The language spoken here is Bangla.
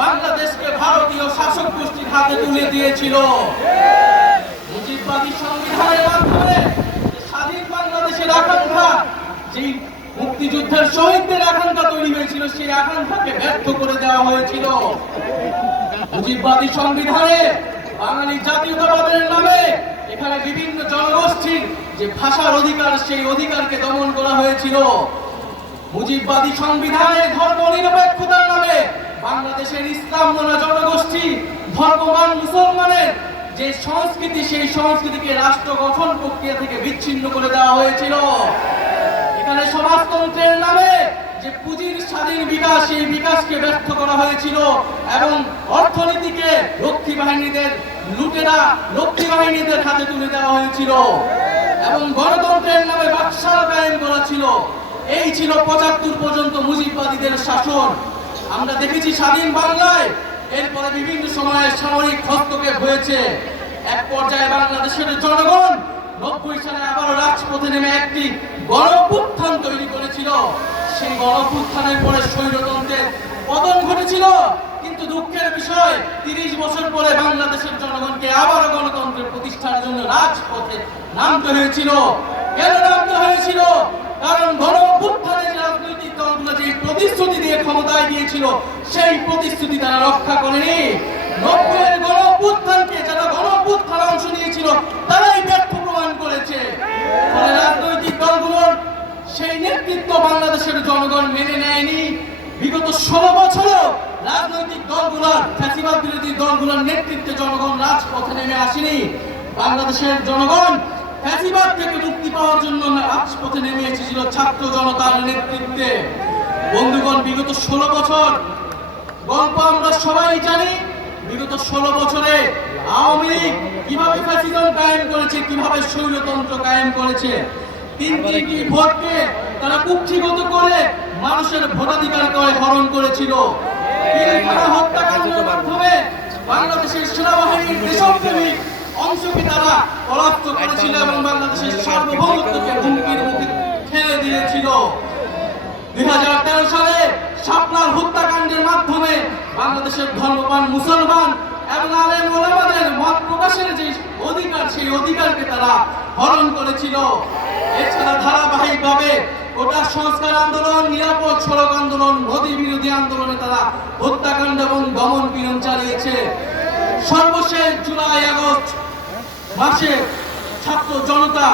বাংলাদেশকে ভারতীয় শাসক গোষ্ঠীর হাতে তুলে দিয়েছিল। মুজিববাদী সংবিধানের মাধ্যমে স্বাধীন বাংলাদেশের আকাঙ্ক্ষা, যেই মুক্তিযুদ্ধের শহীদদের আকাঙ্ক্ষা তৈরি হয়েছিল, সেই আকাঙ্ক্ষাকে ব্যর্থ করে দেওয়া হয়েছিল। মুজিববাদী সংবিধানে বাঙালি জাতীয়তাবাদের নামে এখানে বিভিন্ন জনগোষ্ঠীর যে ভাষার অধিকার, সেই অধিকারকে দমন করা হয়েছিল। মুজিববাদী সংবিধানে ধর্ম নিরপেক্ষতার নামে বাংলাদেশের ইসলাম মনা জনগোষ্ঠী, ধর্মবান মুসলমানের যে সংস্কৃতি, সেই সংস্কৃতিকে রাষ্ট্র গঠন প্রক্রিয়া থেকে বিচ্ছিন্ন করে দেওয়া হয়েছিল। এখানে সমাজতন্ত্রের নামে যে পুঁজির স্বাধীন বিকাশ, সেই বিকাশকে ব্যর্থ করা হয়েছিল এবং অর্থনীতিকে রক্ষী বাহিনীদের হাতে তুলে দেওয়া হয়েছিল এবং গণতন্ত্রের নামে বাকশাল কায়েম করা ছিল। এই ছিল ৭৫ পর্যন্ত মুজিববাদীদের শাসন। আমরা দেখেছি স্বাধীন বাংলায় এরপরে বিভিন্ন সময়ে সামরিক হস্তক্ষেপ হয়েছে। এক পর্যায়ে বাংলাদেশের জনগণ ৯০ সালে আবারও রাজপথে নেমে একটি গণঅভ্যুত্থান তৈরি করেছিল। সেই গণঅভ্যুত্থানের পরে স্বৈরতন্ত্রের পতন ঘটেছিল। কিন্তু দুঃখের বিষয়, ৩০ বছর পরে বাংলাদেশের জনগণকে আবারও গণতন্ত্রের প্রতিষ্ঠার জন্য রাজপথে নামতে হয়েছিল। কেন নামতে হয়েছিল? কারণ গণঅভ্যুত্থানের রাজনৈতিক দলগুলো যে প্রতিশ্রুতি দিয়ে ক্ষমতায় গিয়েছিল, সেই প্রতিশ্রুতি তারা রক্ষা করেনি। ৯০-এর গণঅভ্যুত্থানকে যারা গণঅভ্যুত্থানে অংশ নিয়েছিল, তারাই ব্যর্থ প্রমাণ করেছে। ফলে রাজনৈতিক দলগুলোর সেই নেতৃত্ব বাংলাদেশের জনগণ মেনে নেয়নি। বিগত ১৬ বছরও রাজনৈতিক দলগুলোর, ফ্যাসিবাদ বিরোধী দলগুলোর নেতৃত্বে জনগণ রাজপথে নেমে আসেনি। বাংলাদেশের জনগণ ফ্যাসিবাদ থেকে মুক্তি পাওয়ার জন্য রাজপথে নেমে এসেছিল ছাত্র জনতার নেতৃত্বে। বন্ধুগণ, বিগত ১৬ বছর গল্প আমরা সবাই জানি। বিগত ১৬ বছরে আওয়ামী লীগ কিভাবে ফ্যাসিজম কায়েম করেছে, কিভাবে স্বৈরতন্ত্র কায়েম করেছে। তিনটি ভোটকে তারা কুক্ষিগত করে মানুষের ভোটাধিকারকে হরণ করেছিল। হত্যাকাণ্ডের মাধ্যমে বাংলাদেশের সেনাবাহিনীর দেশপ্রেমিক অংশকে তারা পরাস্ত করেছিল এবং বাংলাদেশের সার্বভৌমত্বকে হুমকির মুখে ঠেলে দিয়েছিল। ২০১৩ সালে শাপলার হত্যাকাণ্ডের মাধ্যমে বাংলাদেশের ধর্মপ্রাণ মুসলমান এবং আলেম ওলামাদের মত প্রকাশের যে অধিকার, সেই অধিকারকে তারা হরণ করেছিল। এছাড়া ধারাবাহিকভাবে কোটা সংস্কার আন্দোলন, নিরাপদ সড়ক আন্দোলন, মোদী বিরোধী আন্দোলনে তারা হত্যাকাণ্ড এবং দমন পীড়ন চালিয়েছে। সর্বশেষ জুলাই আগস্ট মাসে ছাত্র জনতা